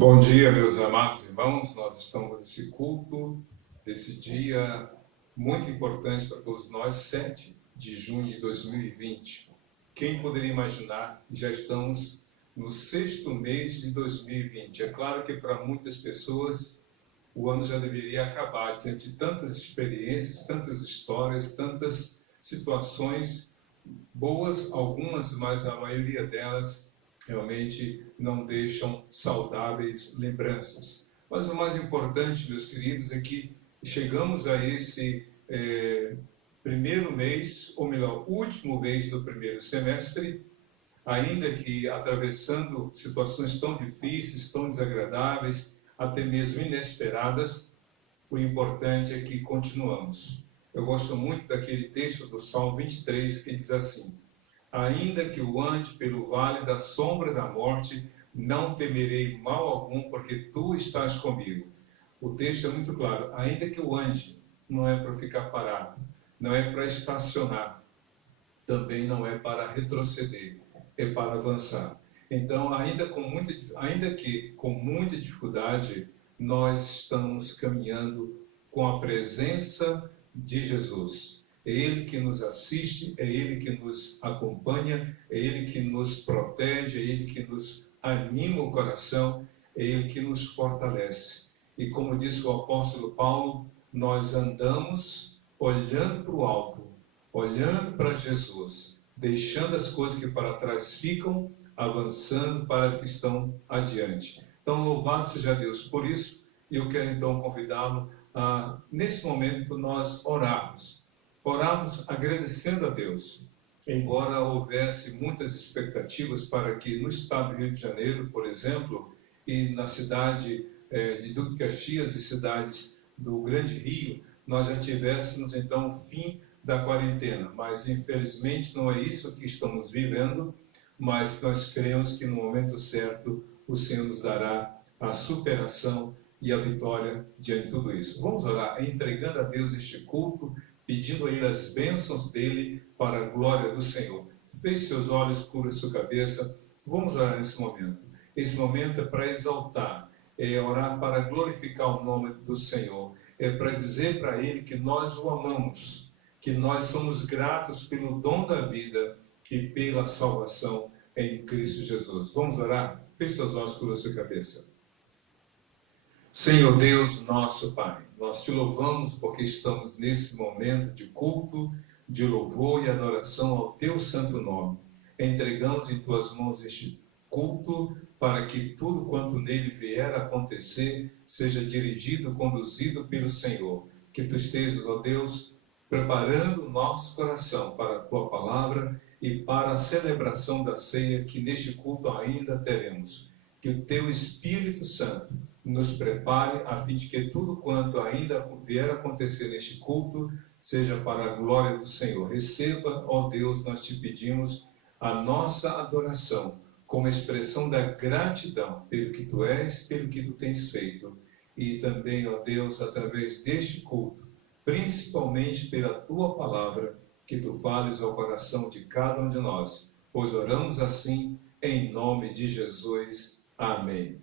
Bom dia, meus amados irmãos. Nós estamos nesse culto, desse dia muito importante para todos nós, 7 de junho de 2020. Quem poderia imaginar que já estamos no 6º mês de 2020? É claro que para muitas pessoas o ano já deveria acabar, diante de tantas experiências, tantas histórias, tantas situações boas, algumas, mas a maioria delas realmente não deixam saudáveis lembranças. Mas o mais importante, meus queridos, é que chegamos a esse primeiro mês, ou melhor, último mês do primeiro semestre, ainda que atravessando situações tão difíceis, tão desagradáveis, até mesmo inesperadas, o importante é que continuamos. Eu gosto muito daquele texto do Salmo 23 que diz assim: ainda que eu ande pelo vale da sombra da morte, não temerei mal algum, porque tu estás comigo. O texto é muito claro. Ainda que eu ande, não é para ficar parado, não é para estacionar, também não é para retroceder, é para avançar. Então, ainda que com muita dificuldade, nós estamos caminhando com a presença de Jesus. É Ele que nos assiste, é Ele que nos acompanha, é Ele que nos protege, é Ele que nos anima o coração, é Ele que nos fortalece. E como disse o apóstolo Paulo, nós andamos olhando para o alvo, olhando para Jesus, deixando as coisas que para trás ficam, avançando para as que estão adiante. Então, louvado seja Deus por isso, e eu quero então convidá-lo a, nesse momento, nós orarmos agradecendo a Deus. Embora houvesse muitas expectativas para que no estado do Rio de Janeiro, por exemplo, e na cidade de Duque de Caxias e cidades do Grande Rio, nós já tivéssemos então o fim da quarentena, mas infelizmente não é isso que estamos vivendo, mas nós cremos que no momento certo o Senhor nos dará a superação e a vitória diante de tudo isso. Vamos orar, entregando a Deus este culto, pedindo a Ele as bênçãos dEle para a glória do Senhor. Feche seus olhos, cubra sua cabeça. Vamos orar nesse momento. Esse momento é para exaltar, é orar para glorificar o nome do Senhor, é para dizer para Ele que nós o amamos, que nós somos gratos pelo dom da vida e pela salvação em Cristo Jesus. Vamos orar? Feche seus olhos, cubra sua cabeça. Senhor Deus, nosso Pai, nós te louvamos porque estamos nesse momento de culto, de louvor e adoração ao teu santo nome. Entregamos em tuas mãos este culto para que tudo quanto nele vier a acontecer seja dirigido, conduzido pelo Senhor. Que tu estejas, ó Deus, preparando o nosso coração para a tua palavra e para a celebração da ceia que neste culto ainda teremos. Que o teu Espírito Santo nos prepare a fim de que tudo quanto ainda vier a acontecer neste culto seja para a glória do Senhor. Receba, ó Deus, nós te pedimos a nossa adoração como expressão da gratidão pelo que tu és, pelo que tu tens feito. E também, ó Deus, através deste culto, principalmente pela tua palavra, que tu fales ao coração de cada um de nós. Pois oramos assim, em nome de Jesus. Amém.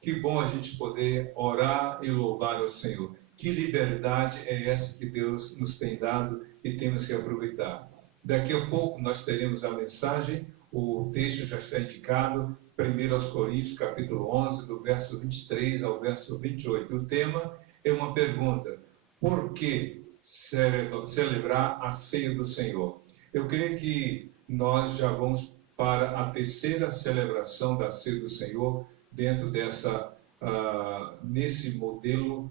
Que bom a gente poder orar e louvar ao Senhor. Que liberdade é essa que Deus nos tem dado e temos que aproveitar. Daqui a pouco nós teremos a mensagem, o texto já está indicado, 1 Coríntios, capítulo 11, do verso 23 ao verso 28. O tema é uma pergunta: por que celebrar a ceia do Senhor? Eu creio que nós já vamos para a terceira celebração da ceia do Senhor, dentro nesse modelo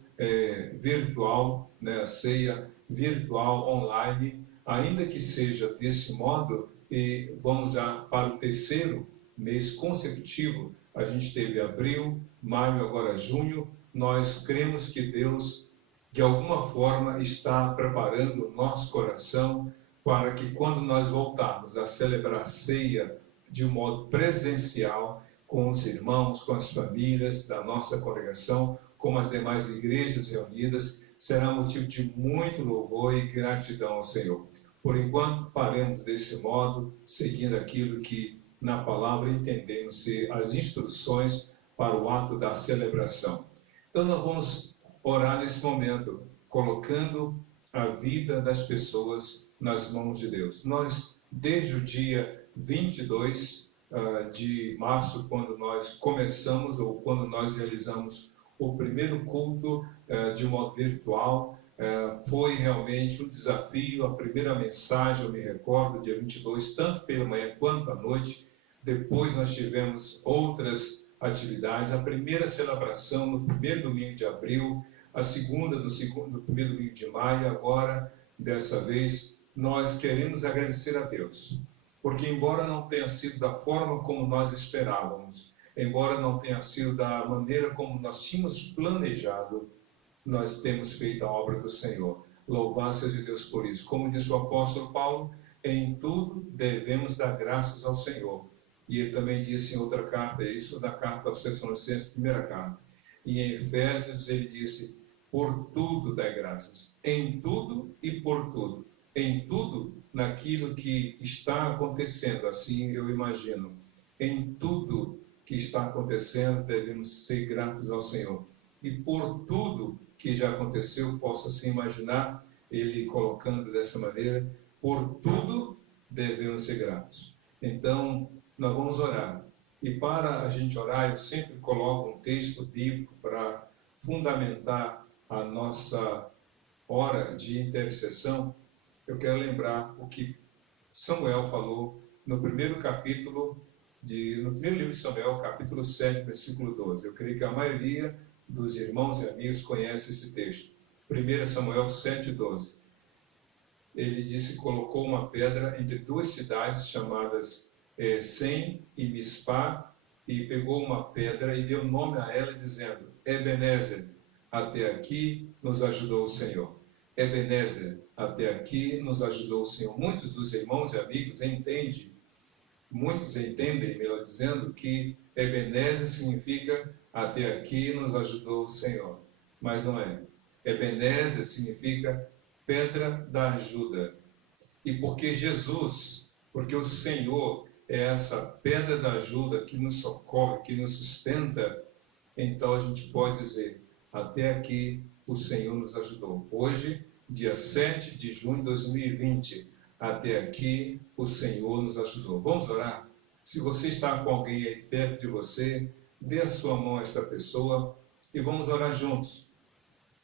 virtual, né, a ceia virtual, online, ainda que seja desse modo, e vamos para o terceiro mês consecutivo. A gente teve abril, maio, agora junho. Nós cremos que Deus, de alguma forma, está preparando o nosso coração para que quando nós voltarmos a celebrar a ceia de um modo presencial, com os irmãos, com as famílias da nossa congregação, com as demais igrejas reunidas, será motivo de muito louvor e gratidão ao Senhor. Por enquanto, faremos desse modo, seguindo aquilo que na palavra entendemos ser as instruções para o ato da celebração. Então nós vamos orar nesse momento, colocando a vida das pessoas nas mãos de Deus. Nós, desde o dia 22 de março, quando nós começamos, ou quando nós realizamos o primeiro culto de modo virtual, foi realmente um desafio. A primeira mensagem, eu me recordo, dia 22, tanto pela manhã quanto à noite. Depois nós tivemos outras atividades. A primeira celebração no primeiro domingo de abril, a segunda no primeiro domingo de maio. Agora, dessa vez, nós queremos agradecer a Deus, porque embora não tenha sido da forma como nós esperávamos, embora não tenha sido da maneira como nós tínhamos planejado, nós temos feito a obra do Senhor. Louvado seja Deus por isso. Como disse o apóstolo Paulo, em tudo devemos dar graças ao Senhor. E ele também disse em outra carta, isso da carta aos Tessalonicenses, primeira carta. E em Efésios ele disse, por tudo dai graças. Em tudo e por tudo. Em tudo, naquilo que está acontecendo, assim eu imagino. Em tudo que está acontecendo, devemos ser gratos ao Senhor. E por tudo que já aconteceu, posso assim imaginar ele colocando dessa maneira, por tudo devemos ser gratos. Então, nós vamos orar. E para a gente orar, eu sempre coloco um texto bíblico para fundamentar a nossa hora de intercessão. Eu quero lembrar o que Samuel falou no primeiro capítulo, no primeiro livro de Samuel, capítulo 7, versículo 12. Eu creio que a maioria dos irmãos e amigos conhece esse texto. 1 Samuel 7, 12. Ele disse que colocou uma pedra entre duas cidades chamadas Sem e Mispá, e pegou uma pedra e deu nome a ela, dizendo, Ebenezer, até aqui nos ajudou o Senhor. Ebenezer, até aqui nos ajudou o Senhor. Muitos dos irmãos e amigos muitos entendem, melhor dizendo, que Ebenezer significa até aqui nos ajudou o Senhor. Mas não é. Ebenezer significa pedra da ajuda. E porque porque o Senhor é essa pedra da ajuda que nos socorre, que nos sustenta, então a gente pode dizer, até aqui o Senhor nos ajudou. Hoje, dia 7 de junho de 2020, até aqui o Senhor nos ajudou. Vamos orar? Se você está com alguém aí perto de você, dê a sua mão a esta pessoa e vamos orar juntos,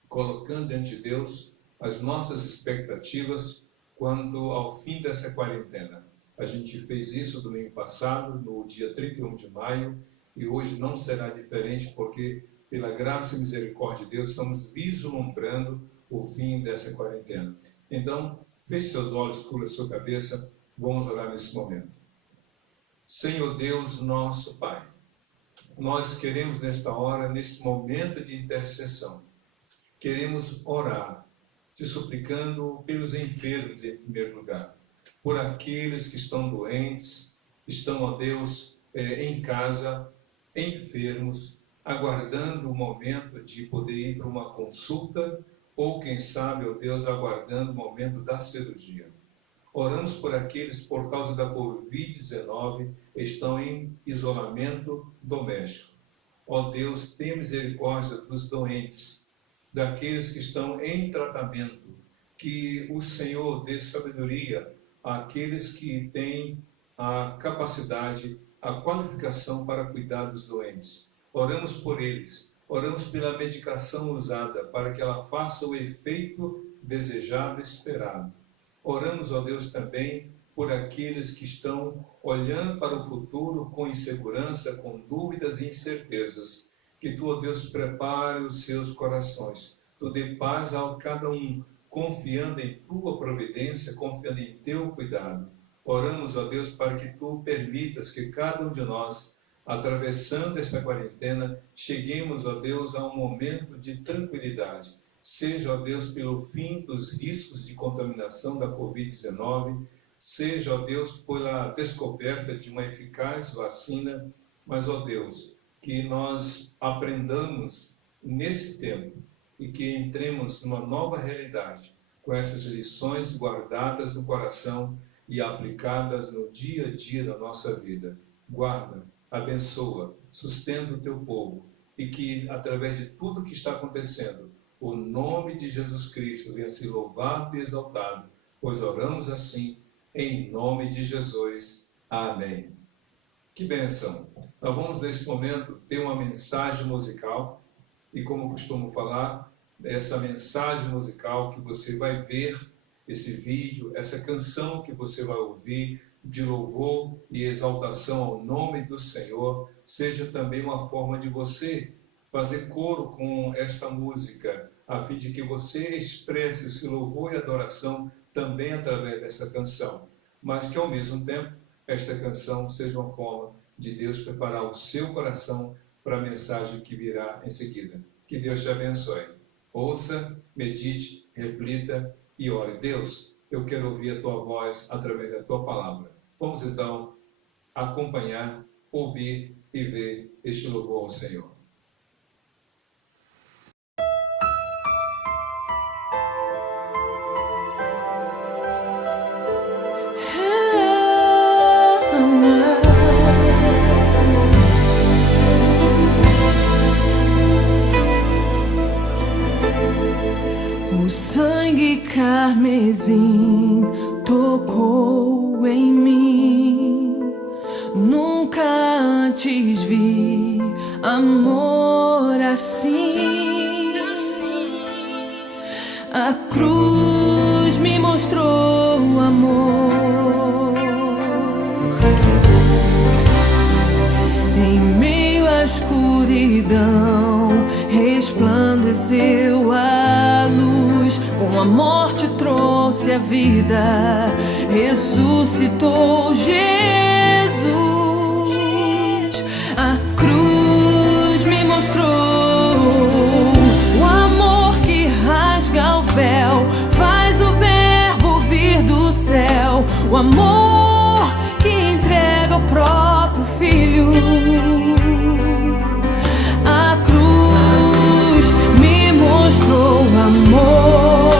colocando diante de Deus as nossas expectativas quanto ao fim dessa quarentena. A gente fez isso domingo passado, no dia 31 de maio, e hoje não será diferente, porque pela graça e misericórdia de Deus estamos vislumbrando o fim dessa quarentena. Então, feche seus olhos, curva sua cabeça, vamos orar nesse momento. Senhor Deus, nosso Pai, nós queremos nesta hora, nesse momento de intercessão, queremos orar, te suplicando pelos enfermos em primeiro lugar, por aqueles que estão doentes, estão, ó Deus, em casa, enfermos, aguardando o momento de poder ir para uma consulta, ou quem sabe, ó Deus, aguardando o momento da cirurgia. Oramos por aqueles, por causa da Covid-19, estão em isolamento doméstico. Ó Deus, tenha misericórdia dos doentes, daqueles que estão em tratamento, que o Senhor dê sabedoria àqueles que têm a capacidade, a qualificação para cuidar dos doentes. Oramos por eles, oramos pela medicação usada, para que ela faça o efeito desejado e esperado. Oramos, ó Deus, também por aqueles que estão olhando para o futuro com insegurança, com dúvidas e incertezas. Que tu, ó Deus, prepare os seus corações. Tu dê paz a cada um, confiando em tua providência, confiando em teu cuidado. Oramos, ó Deus, para que tu permitas que cada um de nós, atravessando esta quarentena, cheguemos, ó Deus, a um momento de tranquilidade. Seja, ó Deus, pelo fim dos riscos de contaminação da Covid-19, seja, ó Deus, pela descoberta de uma eficaz vacina, mas, ó Deus, que nós aprendamos nesse tempo e que entremos numa nova realidade, com essas lições guardadas no coração e aplicadas no dia a dia da nossa vida. Guarda, abençoa, sustenta o teu povo e que, através de tudo que está acontecendo, o nome de Jesus Cristo venha ser louvado e exaltado, pois oramos assim, em nome de Jesus. Amém. Que bênção! Nós vamos, nesse momento, ter uma mensagem musical e, como costumo falar, essa mensagem musical que você vai ver, esse vídeo, essa canção que você vai ouvir, de louvor e exaltação ao nome do Senhor, seja também uma forma de você fazer coro com esta música, a fim de que você expresse esse louvor e adoração também através dessa canção, mas que ao mesmo tempo esta canção seja uma forma de Deus preparar o seu coração para a mensagem que virá em seguida. Que Deus te abençoe. Ouça, medite, reflita e ore. Deus, eu quero ouvir a tua voz através da tua palavra. Vamos então acompanhar, ouvir e ver este louvor ao Senhor. O sangue carmesim tocou em mim. Nunca antes vi amor assim. A cruz me mostrou amor. Em meio à escuridão resplandeceu a luz. Com a morte trouxe a vida, ressuscitou Jesus. A cruz me mostrou o amor que rasga o véu, faz o verbo vir do céu, o amor que entrega o próprio Filho. A cruz me mostrou amor.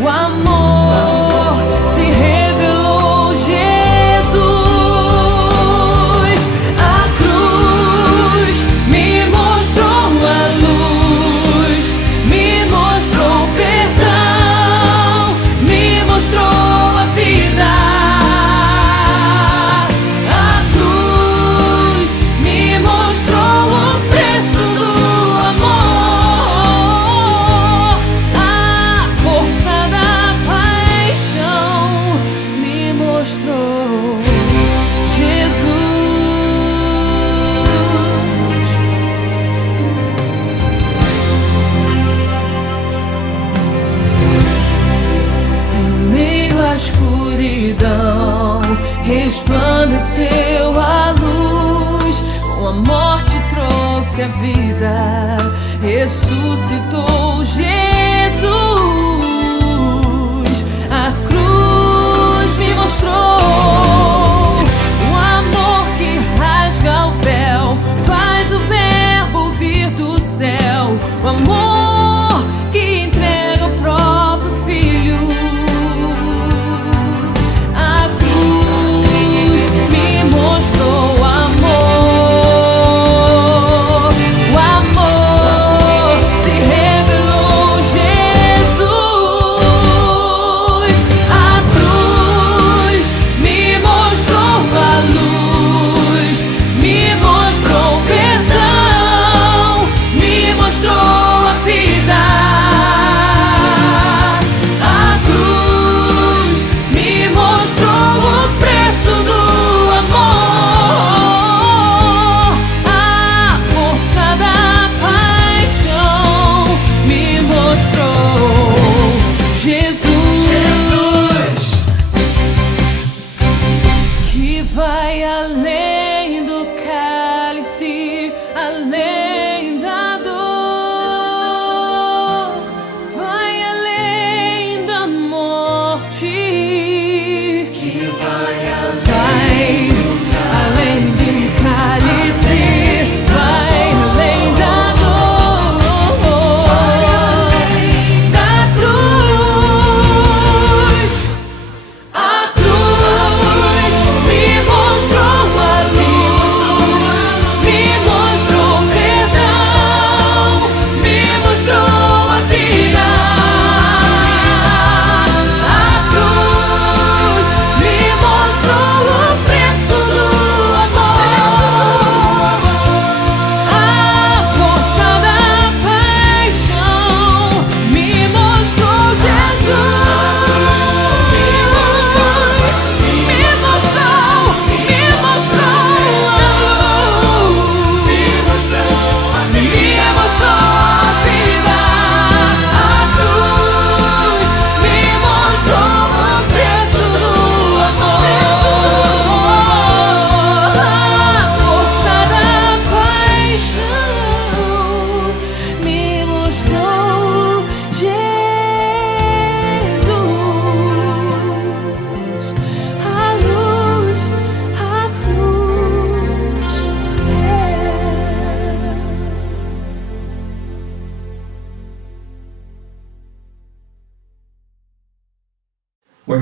O amor se revelou Jesus. A cruz me mostrou a luz, me mostrou perdão, me mostrou a vida. A cruz me mostrou o preço do amor, a força da paixão me mostrou Jesus. Em meio à escuridão resplandeceu a luz. Com a morte trouxe a vida, ressuscitou Jesus. A cruz me mostrou o amor que rasga o véu, faz o verbo vir do céu, o amor que entrega o próprio Filho. A cruz me mostrou amor. O amor se revelou Jesus.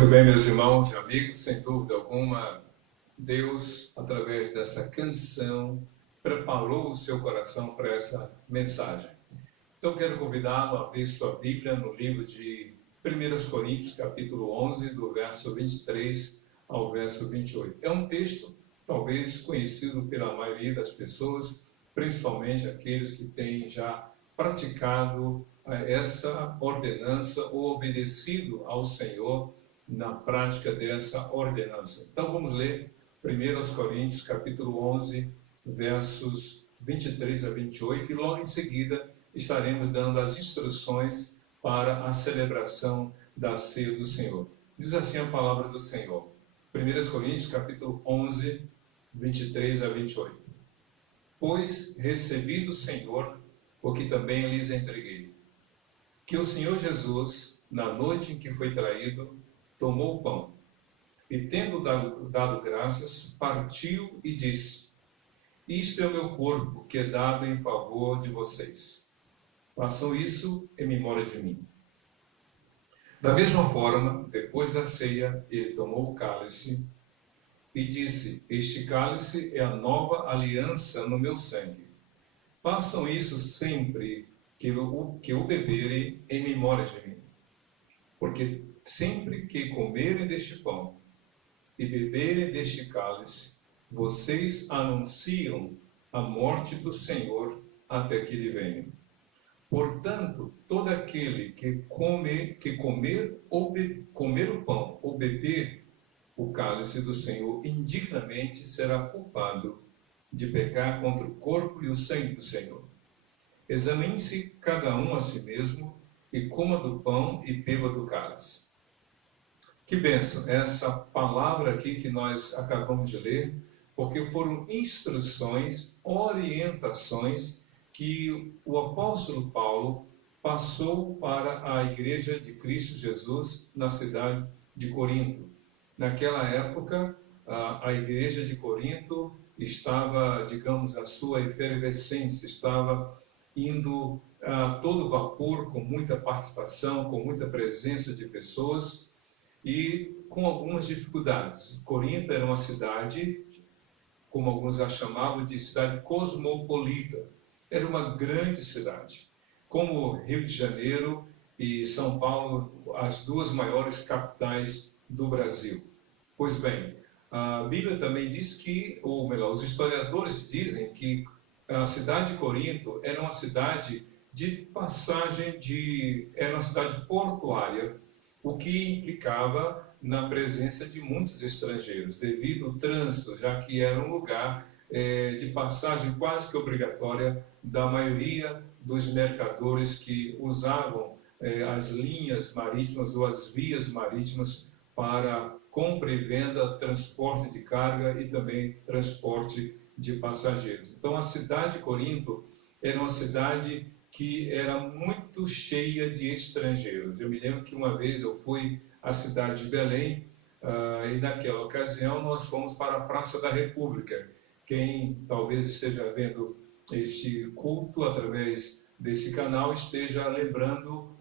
Muito bem, meus irmãos e amigos, sem dúvida alguma, Deus, através dessa canção, preparou o seu coração para essa mensagem. Então, quero convidá-lo a abrir sua Bíblia no livro de 1 Coríntios, capítulo 11, do verso 23 ao verso 28. É um texto, talvez, conhecido pela maioria das pessoas, principalmente aqueles que têm já praticado essa ordenança ou obedecido ao Senhor na prática dessa ordenança. Então, vamos ler 1 Coríntios, capítulo 11, versos 23 a 28, e logo em seguida estaremos dando as instruções para a celebração da ceia do Senhor. Diz assim a palavra do Senhor. 1 Coríntios, capítulo 11, 23 a 28. Pois recebi do Senhor o que também lhes entreguei, que o Senhor Jesus, na noite em que foi traído, tomou o pão, e tendo dado graças, partiu e disse: Isto é o meu corpo, que é dado em favor de vocês. Façam isso em memória de mim. Da mesma forma, depois da ceia, ele tomou o cálice e disse: Este cálice é a nova aliança no meu sangue. Façam isso sempre que o beberem em memória de mim. Porque sempre que comerem deste pão e beberem deste cálice, vocês anunciam a morte do Senhor até que ele venha. Portanto, todo aquele que comer o pão ou beber o cálice do Senhor indignamente será culpado de pecar contra o corpo e o sangue do Senhor. Examine-se cada um a si mesmo e coma do pão e beba do cálice. Que bênção essa palavra aqui que nós acabamos de ler, porque foram instruções, orientações que o apóstolo Paulo passou para a igreja de Cristo Jesus na cidade de Corinto. Naquela época, a igreja de Corinto estava, digamos, a sua efervescência, estava indo a todo vapor, com muita participação, com muita presença de pessoas e com algumas dificuldades. Corinto era uma cidade, como alguns a chamavam, de cidade cosmopolita. Era uma grande cidade, como Rio de Janeiro e São Paulo, as duas maiores capitais do Brasil. Pois bem, a Bíblia também diz que, ou melhor, os historiadores dizem que a cidade de Corinto era uma cidade de passagem era uma cidade portuária, o que implicava na presença de muitos estrangeiros, devido ao trânsito, já que era um lugar de passagem quase que obrigatória da maioria dos mercadores que usavam as linhas marítimas ou as vias marítimas para compra e venda, transporte de carga e também transporte de passageiros. Então, a cidade de Corinto era uma cidade que era muito cheia de estrangeiros. Eu me lembro que uma vez eu fui à cidade de Belém e naquela ocasião nós fomos para a Praça da República. Quem talvez esteja vendo este culto através desse canal esteja lembrando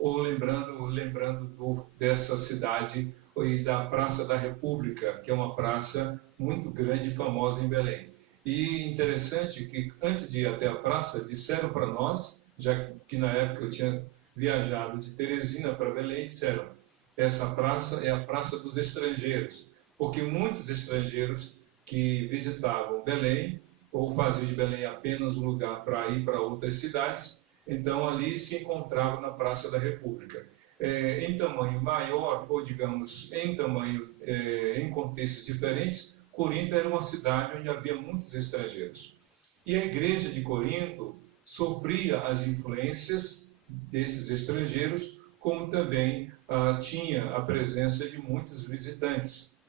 dessa cidade e da Praça da República, que é uma praça muito grande e famosa em Belém. E interessante que antes de ir até a praça, disseram para nós, já que na época eu tinha viajado de Teresina para Belém, disseram: essa praça é a Praça dos Estrangeiros, porque muitos estrangeiros que visitavam Belém, ou faziam de Belém apenas um lugar para ir para outras cidades, então ali se encontravam na Praça da República. Em tamanho maior, ou digamos, em contextos diferentes, Corinto era uma cidade onde havia muitos estrangeiros. E a igreja de Corinto sofria as influências desses estrangeiros, como também tinha a presença de muitos visitantes.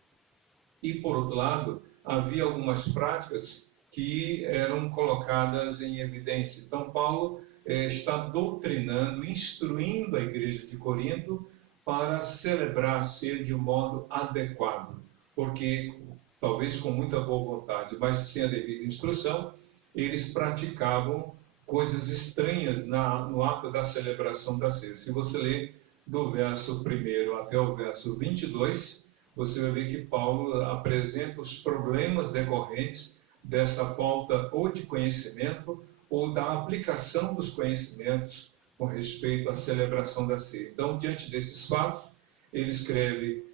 E, por outro lado, havia algumas práticas que eram colocadas em evidência. Então, Paulo está doutrinando, instruindo a igreja de Corinto para celebrar a ceia de um modo adequado, porque, talvez com muita boa vontade, mas sem a devida instrução, eles praticavam coisas estranhas no ato da celebração da ceia. Se você ler do verso 1 até o verso 22, você vai ver que Paulo apresenta os problemas decorrentes dessa falta ou de conhecimento ou da aplicação dos conhecimentos com respeito à celebração da ceia. Então, diante desses fatos, ele escreve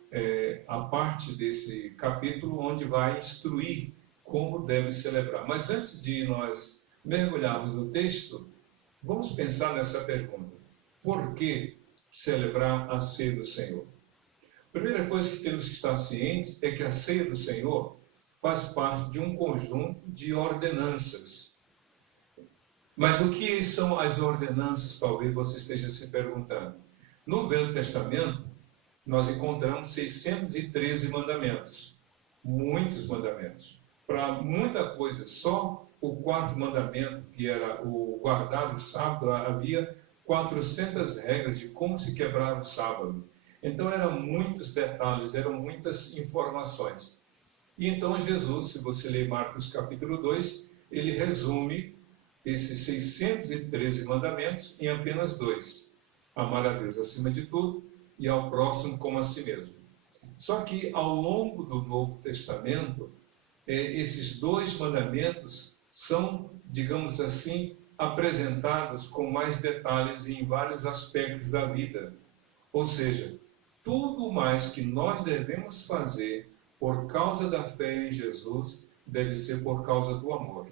a parte desse capítulo onde vai instruir como deve celebrar. Mas antes de nós mergulharmos no texto, vamos pensar nessa pergunta: por que celebrar a ceia do Senhor? A primeira coisa que temos que estar cientes é que a ceia do Senhor faz parte de um conjunto de ordenanças. Mas o que são as ordenanças? Talvez você esteja se perguntando. No Velho Testamento, nós encontramos 613 mandamentos. Muitos mandamentos. Para muita coisa, só o quarto mandamento, que era o guardar o sábado, havia 400 regras de como se quebrar o sábado. Então eram muitos detalhes, eram muitas informações. E então Jesus, se você ler Marcos capítulo 2, ele resume esses 613 mandamentos em apenas 2. Amar a Deus acima de tudo e ao próximo como a si mesmo. Só que ao longo do Novo Testamento, esses 2 mandamentos são, digamos assim, apresentados com mais detalhes em vários aspectos da vida. Ou seja, tudo mais que nós devemos fazer por causa da fé em Jesus deve ser por causa do amor.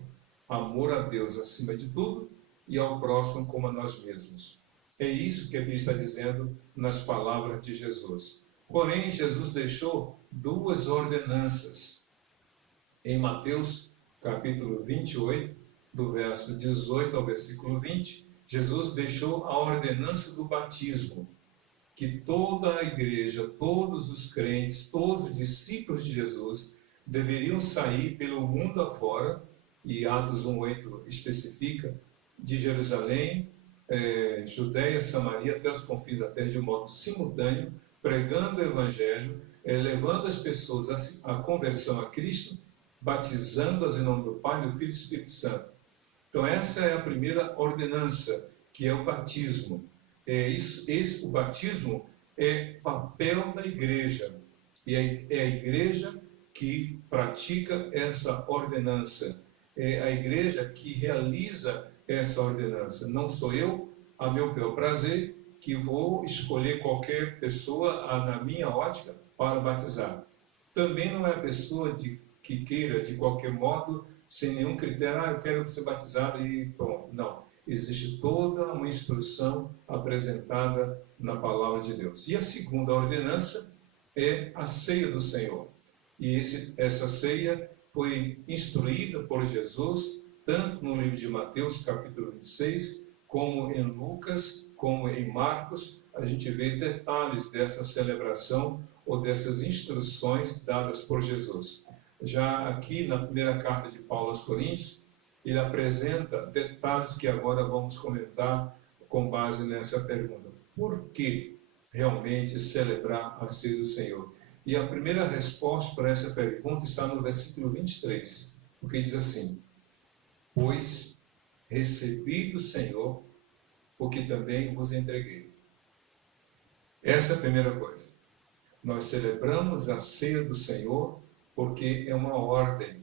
Amor a Deus acima de tudo e ao próximo como a nós mesmos. É isso que a Bíblia está dizendo nas palavras de Jesus. Porém, Jesus deixou 2 ordenanças. Em Mateus capítulo 28, do verso 18 ao versículo 20, Jesus deixou a ordenança do batismo, que toda a igreja, todos os crentes, todos os discípulos de Jesus deveriam sair pelo mundo afora, e Atos 1:8 especifica, de Jerusalém, Judéia, Samaria, até os confins da terra, de um modo simultâneo, pregando o Evangelho, levando as pessoas à conversão a Cristo, batizando-as em nome do Pai, do Filho e do Espírito Santo. Então essa é a primeira ordenança, que é o batismo. O batismo é papel da igreja, e é a igreja que pratica essa ordenança, é a igreja que realiza essa ordenança. Não sou eu, a meu bel prazer, que vou escolher qualquer pessoa na minha ótica para batizar. Também não é a pessoa que queira, de qualquer modo, sem nenhum critério, eu quero ser batizado e pronto. Não. Existe toda uma instrução apresentada na palavra de Deus. E a segunda ordenança é a ceia do Senhor. E essa ceia foi instruída por Jesus, tanto no livro de Mateus, capítulo 26, como em Lucas, como em Marcos. A gente vê detalhes dessa celebração ou dessas instruções dadas por Jesus. Já aqui na primeira carta de Paulo aos Coríntios, ele apresenta detalhes que agora vamos comentar com base nessa pergunta. Por que realmente celebrar a ceia do Senhor? E a primeira resposta para essa pergunta está no versículo 23, porque diz assim: pois recebi do Senhor o que também vos entreguei. Essa é a primeira coisa. Nós celebramos a ceia do Senhor porque é uma ordem,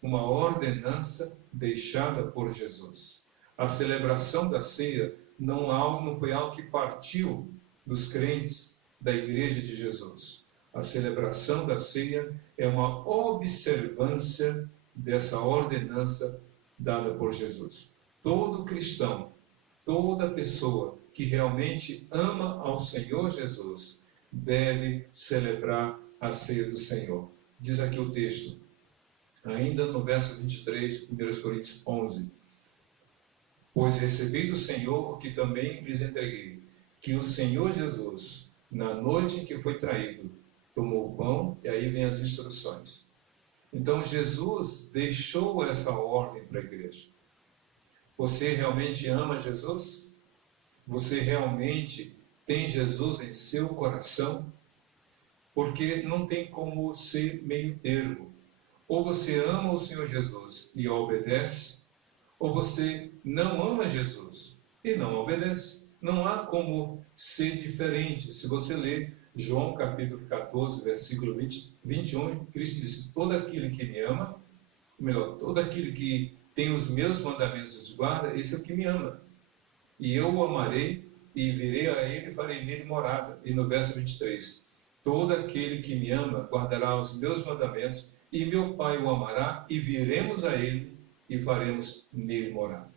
uma ordenança deixada por Jesus. A celebração da ceia não foi algo que partiu dos crentes da igreja de Jesus. A celebração da ceia é uma observância dessa ordenança dada por Jesus. Todo cristão, toda pessoa que realmente ama ao Senhor Jesus deve celebrar a ceia do Senhor. Diz aqui o texto, ainda no verso 23, 1 Coríntios 11. Pois recebi do Senhor o que também lhes entreguei, que o Senhor Jesus, na noite em que foi traído, tomou o pão, e aí vem as instruções. Então Jesus deixou essa ordem para a igreja. Você realmente ama Jesus? Você realmente tem Jesus em seu coração? Porque não tem como ser meio termo. Ou você ama o Senhor Jesus e obedece, ou você não ama Jesus e não obedece. Não há como ser diferente. Se você ler João capítulo 14, versículo 21, Cristo disse: todo aquele que me ama, melhor, todo aquele que tem os meus mandamentos e os guarda, esse é o que me ama. E eu o amarei e virei a ele e farei nele morada. E no verso 23, todo aquele que me ama guardará os meus mandamentos, e meu Pai o amará, e viremos a ele e faremos nele morada.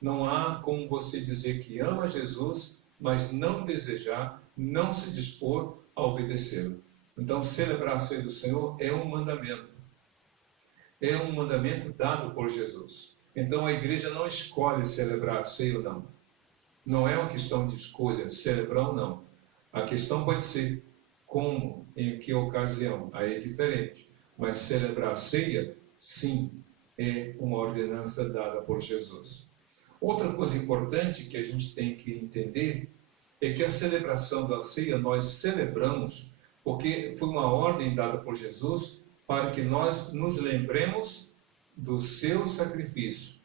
Não há como você dizer que ama Jesus, mas não desejar, não se dispor a obedecê-lo. Então, celebrar a ceia do Senhor é um mandamento. É um mandamento dado por Jesus. Então, a igreja não escolhe celebrar a ceia ou não. Não é uma questão de escolha, celebrar ou não. A questão pode ser como, em que ocasião, aí é diferente. Mas celebrar a ceia, sim, é uma ordenança dada por Jesus. Outra coisa importante que a gente tem que entender é que a celebração da ceia nós celebramos porque foi uma ordem dada por Jesus para que nós nos lembremos do seu sacrifício,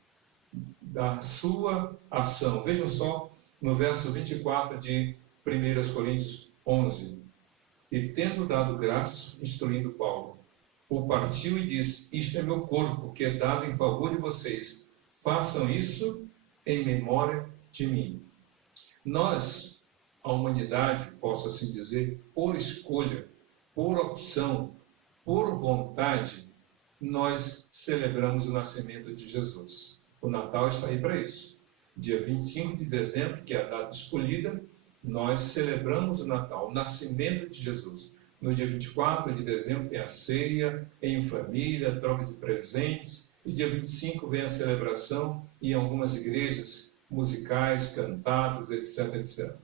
da sua ação. Vejam só no verso 24 de 1 Coríntios 11. E tendo dado graças, instruindo Paulo, o partiu e disse: isto é meu corpo, que é dado em favor de vocês. Façam isso em memória de mim. Nós, a humanidade, posso assim dizer, por escolha, por opção, por vontade, nós celebramos o nascimento de Jesus. O Natal está aí para isso. Dia 25 de dezembro, que é a data escolhida, nós celebramos o Natal, o nascimento de Jesus. No dia 24 de dezembro tem a ceia, em família, troca de presentes. E dia 25 vem a celebração em algumas igrejas, musicais, cantados, etc, etc.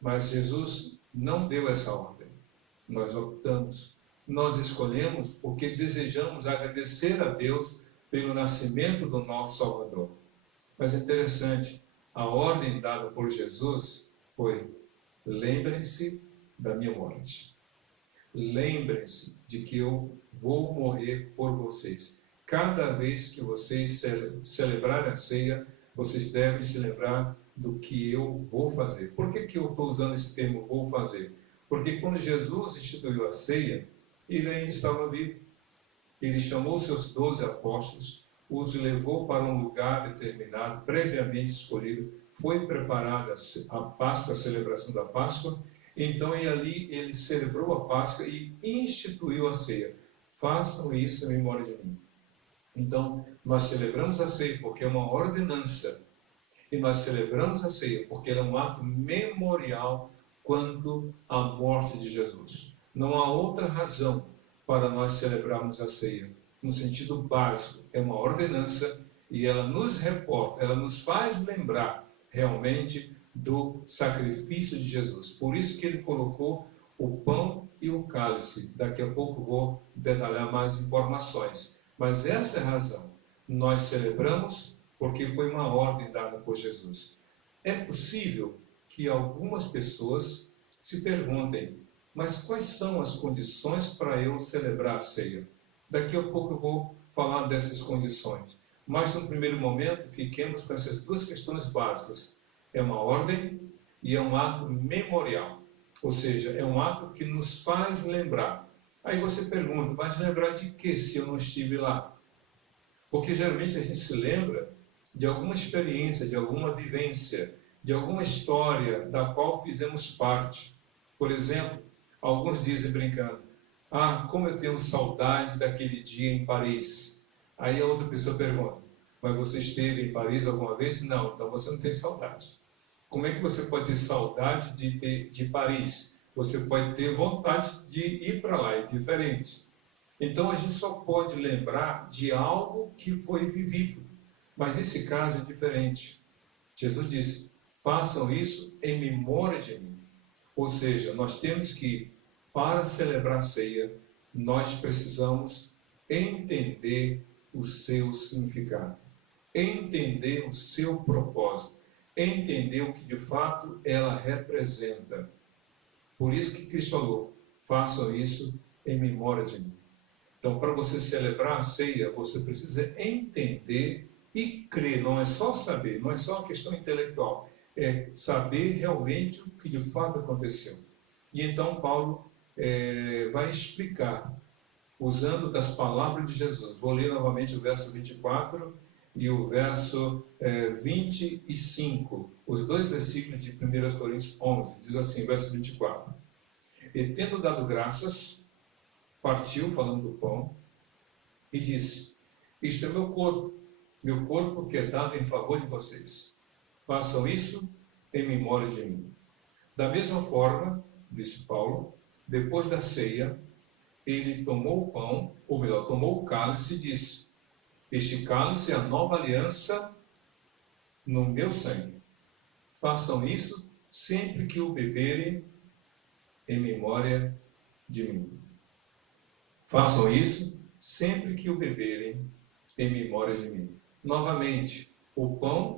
Mas Jesus não deu essa ordem. Nós optamos, nós escolhemos porque desejamos agradecer a Deus pelo nascimento do nosso Salvador. Mas é interessante, a ordem dada por Jesus foi: lembrem-se da minha morte. Lembrem-se de que eu vou morrer por vocês. Cada vez que vocês celebrarem a ceia, vocês devem se lembrar do que eu vou fazer. Por que eu estou usando esse termo vou fazer? Porque quando Jesus instituiu a ceia, ele ainda estava vivo. Ele chamou seus 12 apóstolos, os levou para um lugar determinado, previamente escolhido, foi preparada a Páscoa, a celebração da Páscoa. Então, e ali ele celebrou a Páscoa e instituiu a ceia. Façam isso em memória de mim. Então, nós celebramos a ceia porque é uma ordenança. E nós celebramos a ceia porque ela é um ato memorial quanto à morte de Jesus. Não há outra razão para nós celebrarmos a ceia. No sentido básico, é uma ordenança e ela nos reporta, ela nos faz lembrar realmente do sacrifício de Jesus. Por isso que ele colocou o pão e o cálice. Daqui a pouco vou detalhar mais informações. Mas essa é a razão. Nós celebramos porque foi uma ordem dada por Jesus. É possível que algumas pessoas se perguntem: mas quais são as condições para eu celebrar a ceia? Daqui a pouco eu vou falar dessas condições. Mas no primeiro momento, fiquemos com essas duas questões básicas. É uma ordem e é um ato memorial. Ou seja, é um ato que nos faz lembrar. Aí você pergunta: mas lembrar de quê se eu não estive lá? Porque geralmente a gente se lembra de alguma experiência, de alguma vivência, de alguma história da qual fizemos parte. Por exemplo, alguns dizem brincando: ah, como eu tenho saudade daquele dia em Paris. Aí a outra pessoa pergunta: mas você esteve em Paris alguma vez? Não, então você não tem saudade. Como é que você pode ter saudade de Paris? Você pode ter vontade de ir para lá, é diferente. Então a gente só pode lembrar de algo que foi vivido. Mas nesse caso é diferente. Jesus disse: façam isso em memória de mim. Ou seja, nós temos que, para celebrar a ceia, nós precisamos entender o seu significado, entender o seu propósito, entender o que de fato ela representa. Por isso que Cristo falou: façam isso em memória de mim. Então, para você celebrar a ceia, você precisa entender e crer. Não é só saber, não é só uma questão intelectual, é saber realmente o que de fato aconteceu. E então Paulo vai explicar, usando das palavras de Jesus. Vou ler novamente o verso 24 e o verso 25, os dois versículos de 1 Coríntios 11. Diz assim, verso 24. E tendo dado graças, partiu, falando do pão, e disse, isto é meu corpo que é dado em favor de vocês. Façam isso em memória de mim. Da mesma forma, disse Paulo, depois da ceia, ele tomou o pão, ou melhor, tomou o cálice e disse, este cálice é a nova aliança no meu sangue. Façam isso sempre que o beberem em memória de mim. Façam isso sempre que o beberem em memória de mim. Novamente, o pão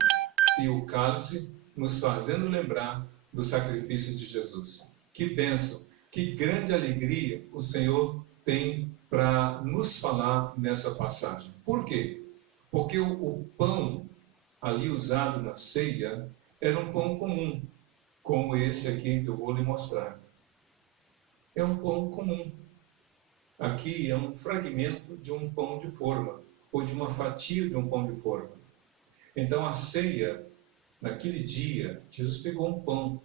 e o cálice nos fazendo lembrar do sacrifício de Jesus. Que bênção, que grande alegria o Senhor tem para nos falar nessa passagem. Por quê? Porque o pão ali usado na ceia era um pão comum, como esse aqui que eu vou lhe mostrar. É um pão comum. Aqui é um fragmento de um pão de forma, ou de uma fatia de um pão de forma. Então a ceia, naquele dia, Jesus pegou um pão.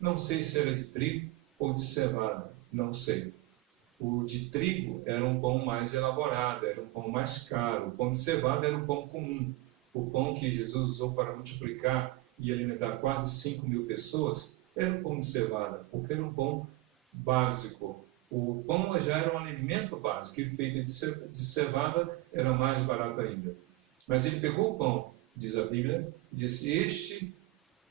Não sei se era de trigo ou de cevada, não sei. O de trigo era um pão mais elaborado, era um pão mais caro. O pão de cevada era um pão comum. O pão que Jesus usou para multiplicar e alimentar quase 5.000 pessoas era o pão de cevada, porque era um pão básico. O pão já era um alimento básico, e feito de cevada era mais barato ainda. Mas ele pegou o pão, diz a Bíblia, e disse,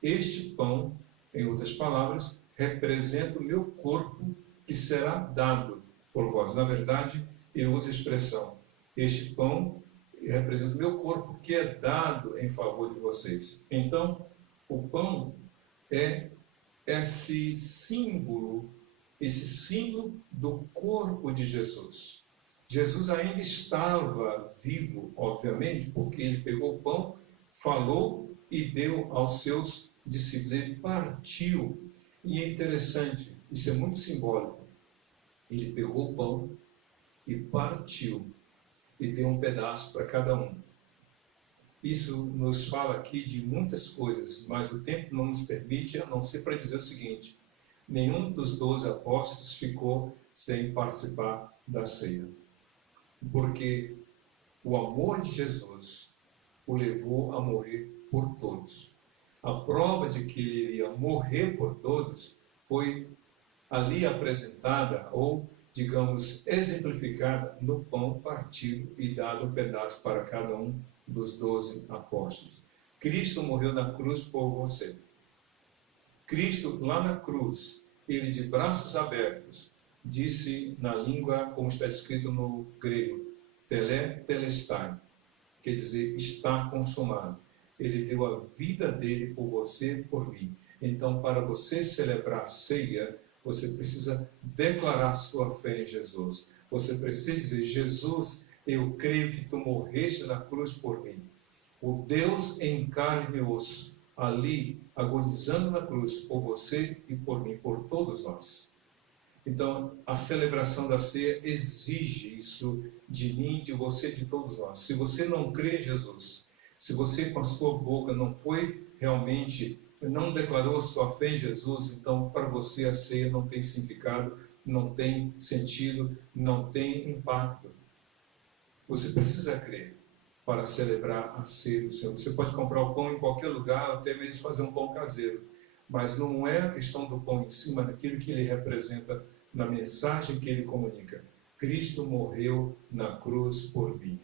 este pão, em outras palavras, representa o meu corpo que será dado por vós. Na verdade, ele usa a expressão, este pão representa o meu corpo que é dado em favor de vocês. Então, o pão é esse símbolo do corpo de Jesus. Jesus ainda estava vivo, obviamente, porque ele pegou o pão, falou e deu aos seus discípulos. Ele partiu. E é interessante, isso é muito simbólico. Ele pegou o pão e partiu e deu um pedaço para cada um. Isso nos fala aqui de muitas coisas, mas o tempo não nos permite, a não ser para dizer o seguinte: nenhum dos 12 apóstolos ficou sem participar da ceia. Porque o amor de Jesus o levou a morrer por todos. A prova de que ele iria morrer por todos foi ali apresentada, ou, digamos, exemplificada no pão partido e dado um pedaço para cada um dos 12 apóstolos. Cristo morreu na cruz por você. Cristo, lá na cruz, ele de braços abertos, disse na língua, como está escrito no grego, telestai, quer dizer, está consumado. Ele deu a vida dele por você e por mim. Então, para você celebrar a ceia, você precisa declarar sua fé em Jesus. Você precisa dizer, Jesus, eu creio que tu morreste na cruz por mim. O Deus em carne e osso, ali, agonizando na cruz, por você e por mim, por todos nós. Então, a celebração da ceia exige isso de mim, de você, de todos nós. Se você não crê em Jesus, se você com a sua boca não foi realmente, não declarou a sua fé em Jesus, então para você a ceia não tem significado, não tem sentido, não tem impacto. Você precisa crer para celebrar a ceia do Senhor. Você pode comprar o pão em qualquer lugar, até mesmo fazer um pão caseiro, mas não é a questão do pão em si, mas daquilo que ele representa na mensagem que ele comunica. Cristo morreu na cruz por mim.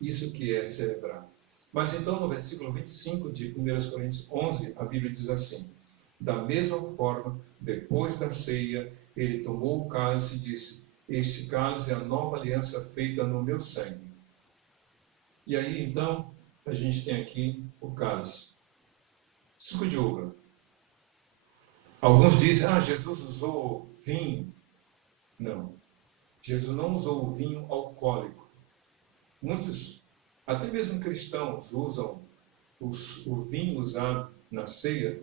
Isso que é celebrar. Mas então no versículo 25 de 1 Coríntios 11, a Bíblia diz assim: da mesma forma, depois da ceia, ele tomou o cálice e disse: este cálice é a nova aliança feita no meu sangue. E aí então, a gente tem aqui o cálice. Suco de uva. Alguns dizem, Jesus usou vinho. Não. Jesus não usou o vinho alcoólico. Muitos, até mesmo cristãos, usam o vinho usado na ceia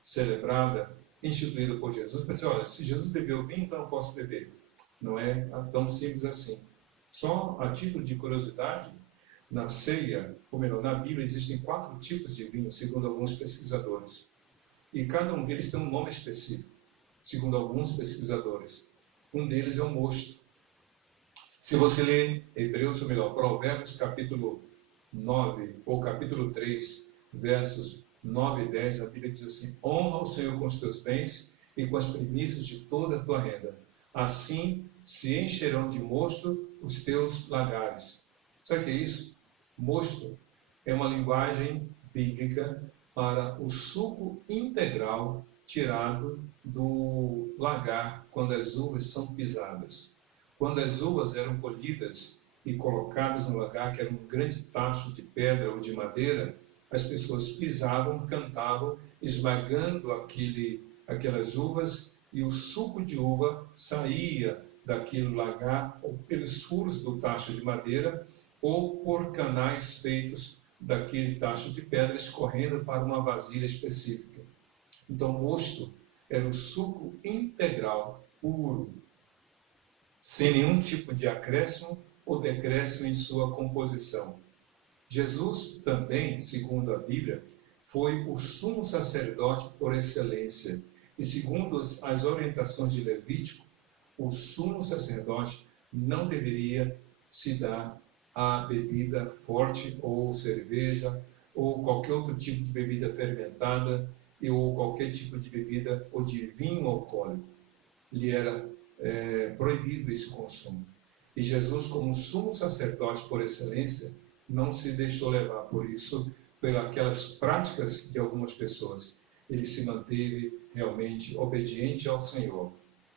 celebrada instituída por Jesus, para dizer, olha, se Jesus bebeu vinho, então eu posso beber. Não é tão simples assim. Só a título de curiosidade, na ceia, ou melhor, na Bíblia existem 4 tipos de vinho, segundo alguns pesquisadores. E cada um deles tem um nome específico, segundo alguns pesquisadores. Um deles é o mosto. Se você ler Hebreus, ou melhor, Provérbios capítulo 9, ou capítulo 3, versos 9 e 10, a Bíblia diz assim: honra o Senhor com os teus bens e com as primícias de toda a tua renda. Assim se encherão de mosto os teus lagares. Sabe o que é isso? Mosto é uma linguagem bíblica para o suco integral tirado do lagar quando as uvas são pisadas. Quando as uvas eram colhidas e colocadas no lagar, que era um grande tacho de pedra ou de madeira, as pessoas pisavam, cantavam, esmagando aquelas uvas, e o suco de uva saía daquele lagar ou pelos furos do tacho de madeira ou por canais feitos daquele tacho de pedra escorrendo para uma vasilha específica. Então, mosto era o suco integral, puro, sem nenhum tipo de acréscimo ou decréscimo em sua composição. Jesus também, segundo a Bíblia, foi o sumo sacerdote por excelência. E segundo as orientações de Levítico, o sumo sacerdote não deveria se dar a bebida forte ou cerveja ou qualquer outro tipo de bebida fermentada ou qualquer tipo de bebida ou de vinho alcoólico. Lhe era proibido esse consumo. E Jesus, como sumo sacerdote por excelência, não se deixou levar por isso, pelas práticas de algumas pessoas. Ele se manteve realmente obediente ao Senhor.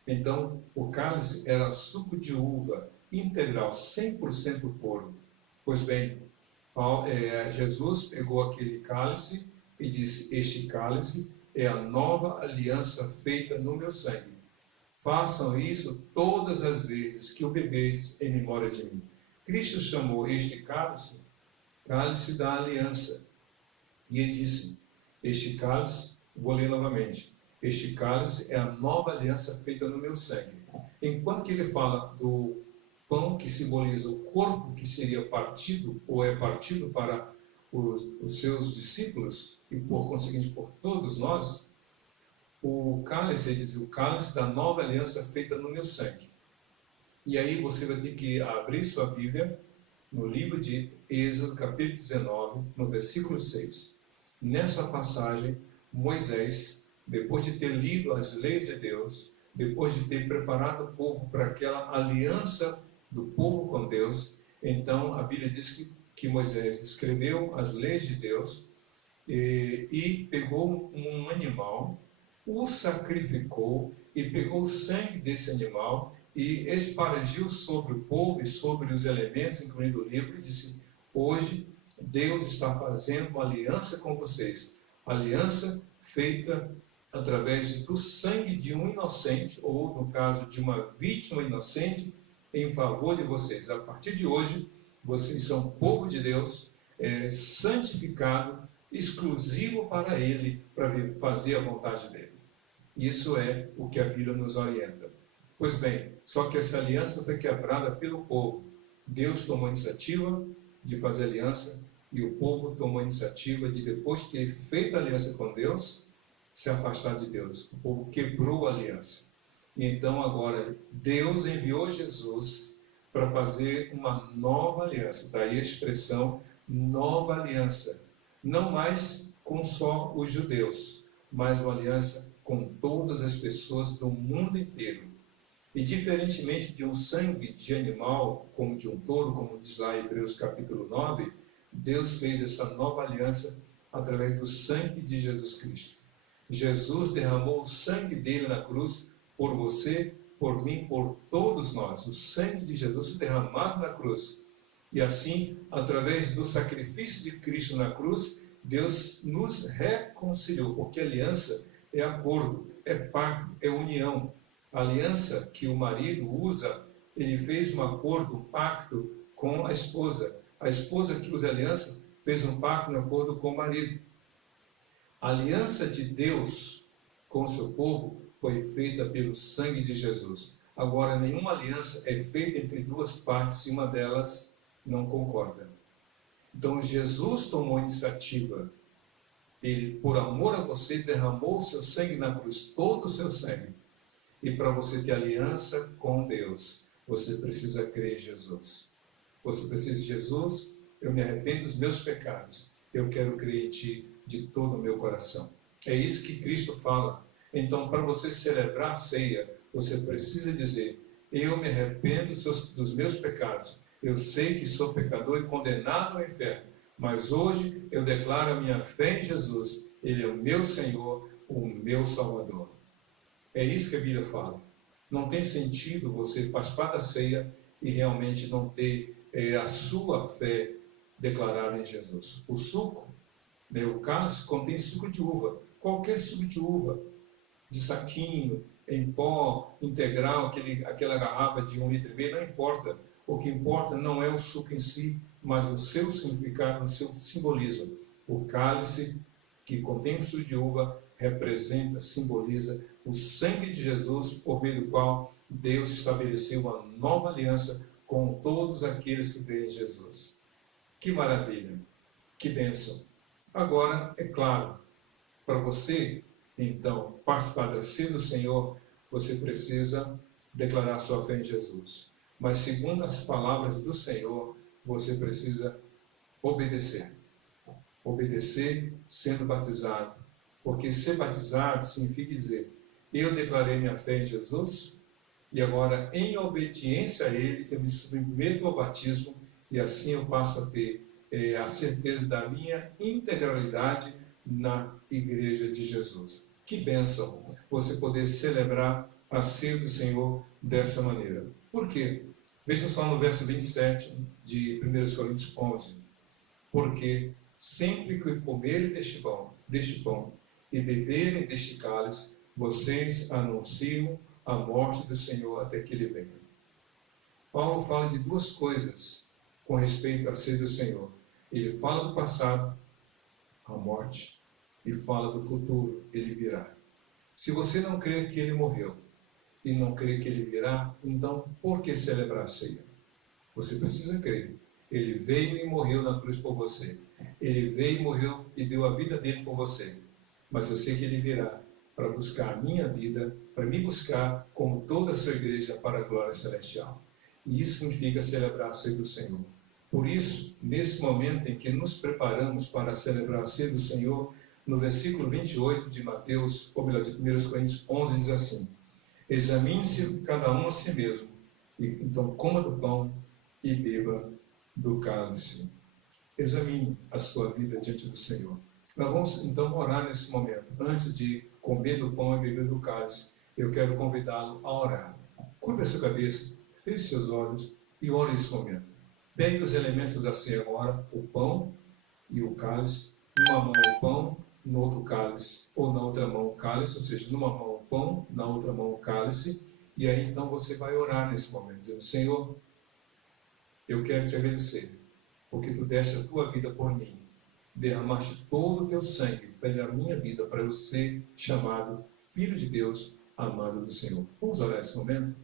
Então, o cálice era suco de uva integral, 100% puro. Pois bem, Jesus pegou aquele cálice e disse: este cálice é a nova aliança feita no meu sangue. Façam isso todas as vezes que o bebedes em memória de mim. Cristo chamou este cálice, cálice da aliança. E ele disse, este cálice, vou ler novamente, este cálice é a nova aliança feita no meu sangue. Enquanto que ele fala do pão que simboliza o corpo que seria partido, ou é partido para os seus discípulos, e por conseguinte por todos nós, o cálice, ele diz, o cálice da nova aliança feita no meu sangue. E aí você vai ter que abrir sua Bíblia no livro de Êxodo, capítulo 19, no versículo 6. Nessa passagem, Moisés, depois de ter lido as leis de Deus, depois de ter preparado o povo para aquela aliança do povo com Deus, então a Bíblia diz que Moisés escreveu as leis de Deus e pegou um animal, o sacrificou e pegou o sangue desse animal e espargiu sobre o povo e sobre os elementos, incluindo o livro, e disse: hoje Deus está fazendo uma aliança com vocês, aliança feita através do sangue de um inocente, ou no caso de uma vítima inocente, em favor de vocês. A partir de hoje, vocês são povo de Deus, santificado, exclusivo para Ele, para fazer a vontade dEle. Isso é o que a Bíblia nos orienta. Pois bem, só que essa aliança foi quebrada pelo povo. Deus tomou a iniciativa de fazer aliança e o povo tomou a iniciativa de, depois de ter feito a aliança com Deus, se afastar de Deus. O povo quebrou a aliança. E então agora Deus enviou Jesus para fazer uma nova aliança. Daí a expressão nova aliança. Não mais com só os judeus, mas uma aliança com todas as pessoas do mundo inteiro. E diferentemente de um sangue de animal, como de um touro, como diz lá em Hebreus capítulo 9, Deus fez essa nova aliança através do sangue de Jesus Cristo. Jesus derramou o sangue dele na cruz por você, por mim, por todos nós. O sangue de Jesus foi derramado na cruz. E assim, através do sacrifício de Cristo na cruz, Deus nos reconciliou, porque aliança é acordo, é pacto, é união. A aliança que o marido usa, ele fez um acordo, um pacto com a esposa. A esposa que usa aliança fez um pacto, um acordo com o marido. A aliança de Deus com o seu povo foi feita pelo sangue de Jesus. Agora, nenhuma aliança é feita entre duas partes se uma delas não concorda. Então, Jesus tomou iniciativa. Ele, por amor a você, derramou o seu sangue na cruz, todo o seu sangue. E para você ter aliança com Deus, você precisa crer em Jesus. Você precisa de Jesus, eu me arrependo dos meus pecados. Eu quero crer em Ti de todo o meu coração. É isso que Cristo fala. Então, para você celebrar a ceia, você precisa dizer: eu me arrependo dos meus pecados. Eu sei que sou pecador e condenado ao inferno. Mas hoje eu declaro a minha fé em Jesus. Ele é o meu Senhor, o meu Salvador. É isso que a Bíblia fala. Não tem sentido você participar da ceia e realmente não ter a sua fé declarada em Jesus. O suco, o cálice, contém suco de uva. Qualquer suco de uva, de saquinho, em pó, integral, aquela garrafa de 1,5 litro, não importa. O que importa não é o suco em si, mas o seu significado, o seu simbolismo. O cálice que contém suco de uva representa, simboliza o sangue de Jesus, por meio do qual Deus estabeleceu uma nova aliança com todos aqueles que creem em Jesus. Que maravilha, que bênção. Agora, é claro, para você, então, participar da ceia do Senhor, você precisa declarar sua fé em Jesus. Mas, segundo as palavras do Senhor, você precisa obedecer. Obedecer sendo batizado. Porque ser batizado significa dizer: eu declarei minha fé em Jesus, e agora, em obediência a Ele, eu me submeto ao batismo, e assim eu passo a ter a certeza da minha integralidade na Igreja de Jesus. Que bênção você poder celebrar a ceia do Senhor dessa maneira. Por quê? Veja só no verso 27 de 1 Coríntios 11. Porque sempre que comerem deste pão e beberem deste cálice, vocês anunciam a morte do Senhor até que Ele venha. Paulo fala de duas coisas com respeito à ceia do Senhor. Ele fala do passado, a morte, e fala do futuro, Ele virá. Se você não crê que Ele morreu e não crê que Ele virá, então por que celebrar a ceia? Você precisa crer. Ele veio e morreu na cruz por você. Ele veio e morreu e deu a vida dele por você. Mas eu sei que Ele virá para buscar a minha vida, para me buscar como toda a sua igreja para a glória celestial. E isso significa celebrar a ceia do Senhor. Por isso, nesse momento em que nos preparamos para celebrar a ceia do Senhor, no versículo 28 de Mateus, ou melhor, de 1 Coríntios 11, diz assim: examine-se cada um a si mesmo, e então coma do pão e beba do cálice. Examine a sua vida diante do Senhor. Nós vamos então orar nesse momento. Antes de comer do pão e beber do cálice, eu quero convidá-lo a orar. Curva a sua cabeça, feche seus olhos e ore nesse momento. Pegue os elementos da ceia agora, o pão e o cálice. Numa mão o pão, no outro cálice, ou na outra mão o cálice, ou seja, numa mão o pão, na outra mão o cálice. E aí então você vai orar nesse momento, dizendo: Senhor, eu quero te agradecer, porque tu deste a tua vida por mim. Derramaste todo o teu sangue pela minha vida, para eu ser chamado Filho de Deus, amado do Senhor. Vamos orar nesse momento?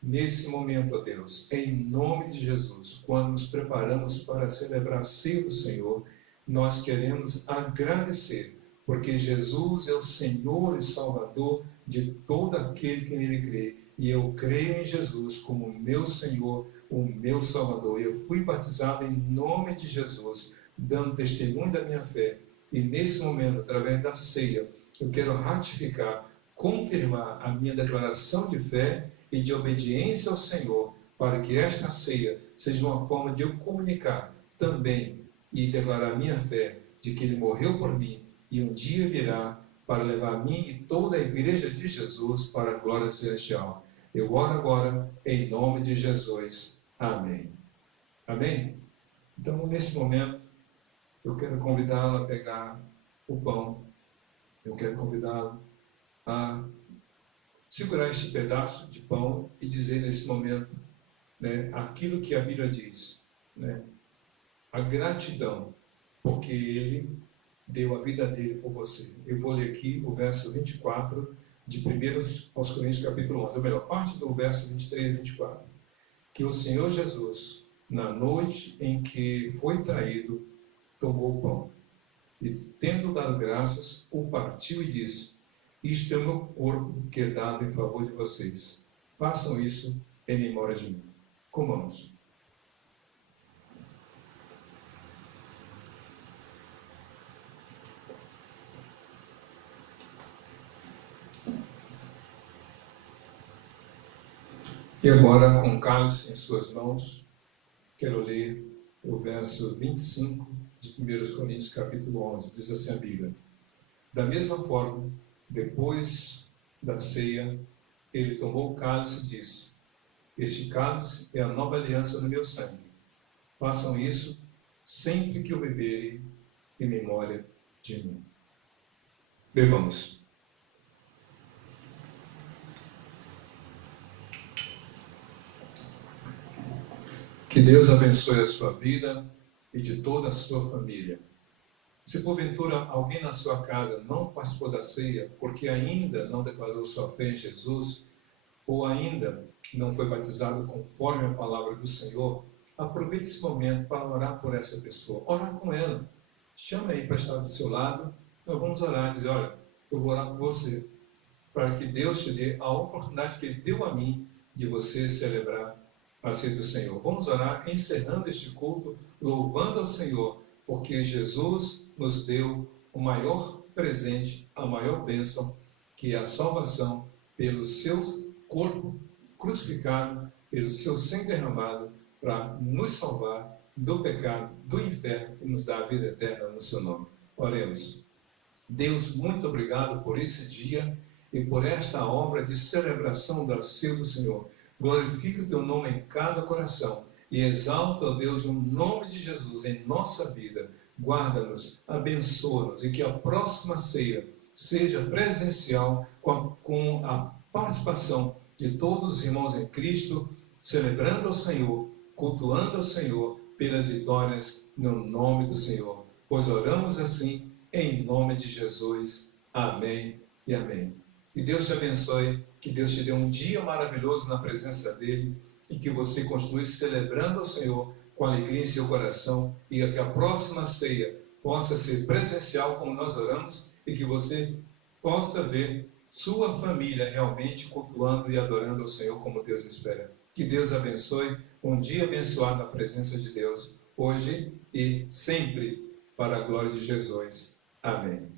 Nesse momento, ó Deus, em nome de Jesus, quando nos preparamos para celebrar a ceia do Senhor, nós queremos agradecer, porque Jesus é o Senhor e Salvador de todo aquele que nele crê. E eu creio em Jesus como meu Senhor, o meu Salvador. Eu fui batizado em nome de Jesus, dando testemunho da minha fé. E nesse momento, através da ceia, eu quero ratificar, confirmar a minha declaração de fé e de obediência ao Senhor, para que esta ceia seja uma forma de eu comunicar também e declarar minha fé de que Ele morreu por mim e um dia virá para levar a mim e toda a igreja de Jesus para a glória celestial. Eu oro agora em nome de Jesus. Amém. Amém? Então, nesse momento, eu quero convidá-lo a pegar o pão. Eu quero convidá-lo a segurar este pedaço de pão e dizer nesse momento, aquilo que a Bíblia diz, a gratidão, porque Ele deu a vida dele por você. Eu vou ler aqui o verso 24 de 1 aos Coríntios capítulo 11, ou melhor, parte do verso 23 e 24. Que o Senhor Jesus, na noite em que foi traído, tomou o pão e, tendo dado graças, o partiu e disse: isto é o meu corpo que é dado em favor de vocês. Façam isso em memória de mim. Comamos. E agora, com o cálice em suas mãos, quero ler o verso 25 de 1 Coríntios capítulo 11. Diz assim a Bíblia: da mesma forma, depois da ceia, ele tomou o cálice e disse: este cálice é a nova aliança no meu sangue. Façam isso sempre que o beberem em memória de mim. Bebamos. Que Deus abençoe a sua vida e de toda a sua família. Se porventura alguém na sua casa não participou da ceia porque ainda não declarou sua fé em Jesus, ou ainda não foi batizado conforme a palavra do Senhor, aproveite esse momento para orar por essa pessoa. Orar com ela. Chama aí para estar do seu lado. Nós vamos orar e dizer: olha, eu vou orar por você, para que Deus te dê a oportunidade que Ele deu a mim de você celebrar a ceia do Senhor. Vamos orar encerrando este culto, louvando ao Senhor, porque Jesus nos deu o maior presente, a maior bênção, que é a salvação pelo seu corpo crucificado, pelo seu sangue derramado, para nos salvar do pecado, do inferno e nos dar a vida eterna no seu nome. Oremos. Deus, muito obrigado por esse dia e por esta obra de celebração da ceia do Senhor. Glorifique o teu nome em cada coração e exalta, ó Deus, o nome de Jesus em nossa vida. Guarda-nos, abençoa-nos e que a próxima ceia seja presencial com a participação de todos os irmãos em Cristo, celebrando ao Senhor, cultuando ao Senhor pelas vitórias no nome do Senhor. Pois oramos assim em nome de Jesus. Amém e amém. Que Deus te abençoe, que Deus te dê um dia maravilhoso na presença dEle e que você continue celebrando ao Senhor com alegria em seu coração e que a próxima ceia possa ser presencial como nós oramos e que você possa ver sua família realmente cultuando e adorando ao Senhor como Deus espera. Que Deus abençoe, um dia abençoado na presença de Deus, hoje e sempre, para a glória de Jesus. Amém.